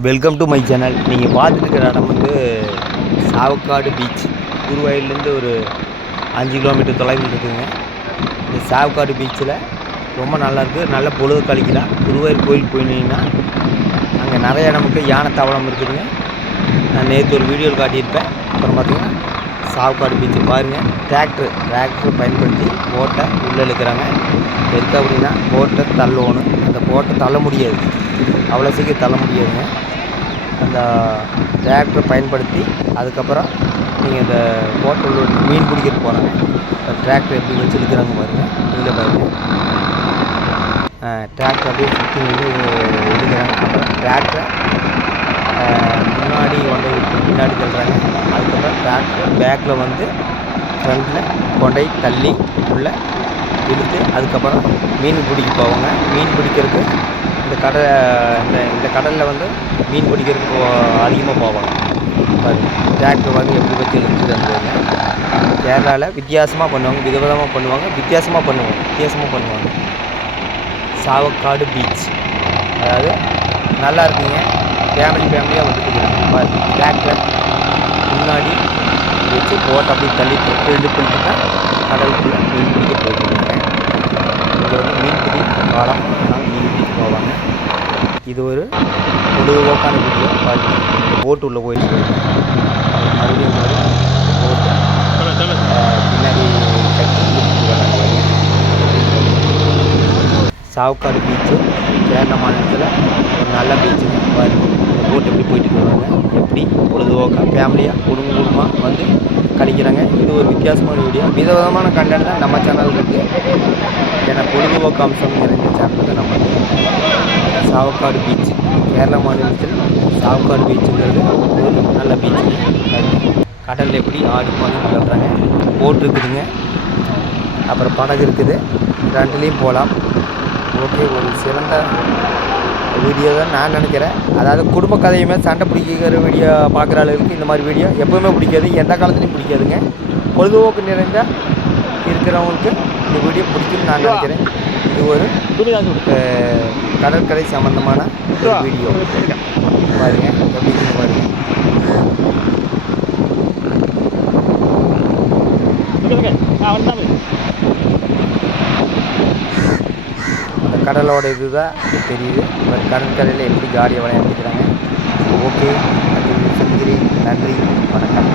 Welcome to my channel. நீங்கள் பார்த்துட்டு இருக்கிற இடம் வந்து சாவக்காடு பீச். குருவாயிலேருந்து ஒரு 5 கிலோமீட்டர் தொலைவில் இருக்குதுங்க. இந்த சாவக்காடு பீச்சில் ரொம்ப நல்லாயிருக்கு. நல்ல பொழுது கழிக்கலாம். குருவாயூர் கோயில் போயிருந்தீங்கன்னா அங்கே நிறைய நமக்கு யானை தவளம் இருக்குதுங்க. நான் நேற்று ஒரு வீடியோவில் காட்டியிருப்பேன். அப்புறம் பார்த்திங்கன்னா சாவக்காடு பீச்சு பாருங்கள். டிராக்டர் பயன்படுத்தி போட்டை உள்ளே இழுக்கிறாங்க. எதுக்கு அப்படின்னா போட்டை தள்ளணும். அந்த போட்டை தள்ள முடியாது, அவ்வளோ சீக்கிரம் தள்ள முடியாதுங்க. அந்த டிராக்டரை பயன்படுத்தி அதுக்கப்புறம் நீங்கள் இந்த போட்டில் மீன் பிடிக்கிறதுக்கு போகிறாங்க. டிராக்டர் எப்படி வச்சு இழுக்கிறாங்க பாருங்கள். இதில் பாருங்கள், டிராக்டர் அப்படியே சுற்றி வந்து இழுக்கிறாங்க. அப்புறம் டிராக்டரை முன்னாடி கொண்டு பின்னாடி தள்ளுறாங்க. அதுக்கப்புறம் டிராக்டர் பேக்கில் வந்து ஃப்ரண்ட்டில் கொண்டை தள்ளி உள்ளே இழுத்து அதுக்கப்புறம் மீன் பிடிக்க போவாங்க. மீன் பிடிக்கிறதுக்கு இந்த கடலில் வந்து மீன் பிடிக்கிறதுக்கு அதிகமாக போவாங்க. டிராக்டர் வந்து எப்படி வச்சு இழுத்துட்டு வந்ததுங்க. கேரளாவில் வித்தியாசமாக பண்ணுவாங்க, விதவிதமாக பண்ணுவாங்க, வித்தியாசமாக பண்ணுவாங்க. சாவக்காடு பீச் அதாவது நல்லா இருக்குங்க. ஃபேமிலியாக வந்துட்டு டிராக்டரை முன்னாடி வச்சு போட்டு அப்படி தள்ளிட்டு தான் கடலுக்குள்ளே மீன் பிடிக்க போயிருக்காங்க. இங்கே வந்து மீன்பிடி காலம், மீன் பிடிக்க போவாங்க. இது ஒரு பொழுதுபோக்கான வீடியோ. போட்டு உள்ளே போயிட்டு மறுபடியும் போட்டு பின்னாடி கட்டி இழுத்துட்டு வராங்க. சாவக்காடு பீச்சு கேரளா மாநிலத்தில் ஒரு நல்ல பீச்சுங்க. பாருங்கள் இந்த போட்டு எப்படி போயிட்டு வருவாங்க, எப்படி பொழுதுபோக்காக ஃபேமிலியாக குடும்பமாக வந்து கழிக்கிறாங்க. இது ஒரு வித்தியாசமான வீடியோ. விதவிதமான கண்டென்ட் தான் நம்ம சேனல் இருக்குது. ஏன்னா பொழுதுபோக்கு அம்சம் நிறைந்த சேனல் தான் நம்ம சாவக்காடு பீச். கேரளா மாநிலத்தில் சாவக்காடு பீச்சுங்கிறது ஒரு நல்ல பீச்சு. கடலில் எப்படி ஆடு மாதிரி விளையாடுறாங்க. போட் இருக்குதுங்க, அப்புறம் படகு இருக்குது. ரெண்டுலேயும் போகலாம். ஓகே, ஒரு சிறந்த வீடியோ தான் நான் நினைக்கிறேன். அதாவது குடும்ப கதையுமே சண்டை பிடிக்கிற வீடியோ பார்க்குற அளவுக்கு இந்த மாதிரி வீடியோ எப்போவுமே பிடிக்காது, எந்த காலத்துலையும் பிடிக்காதுங்க. பொழுதுபோக்கு நிறைந்த இருக்கிறவங்களுக்கு இந்த வீடியோ பிடிக்கும்னு நான் நினைக்கிறேன். இது ஒரு கடற்கரை சம்மந்தமான ஒரு வீடியோ. பாருங்க எப்படின்னு பாருங்க. அந்த கடலோட இதுதான் தெரியுது. கடற்கரையில் எப்படி ஜாலியாக விளையாண்டுக்கிறாங்க. ஓகே, நன்றி, வணக்கம்.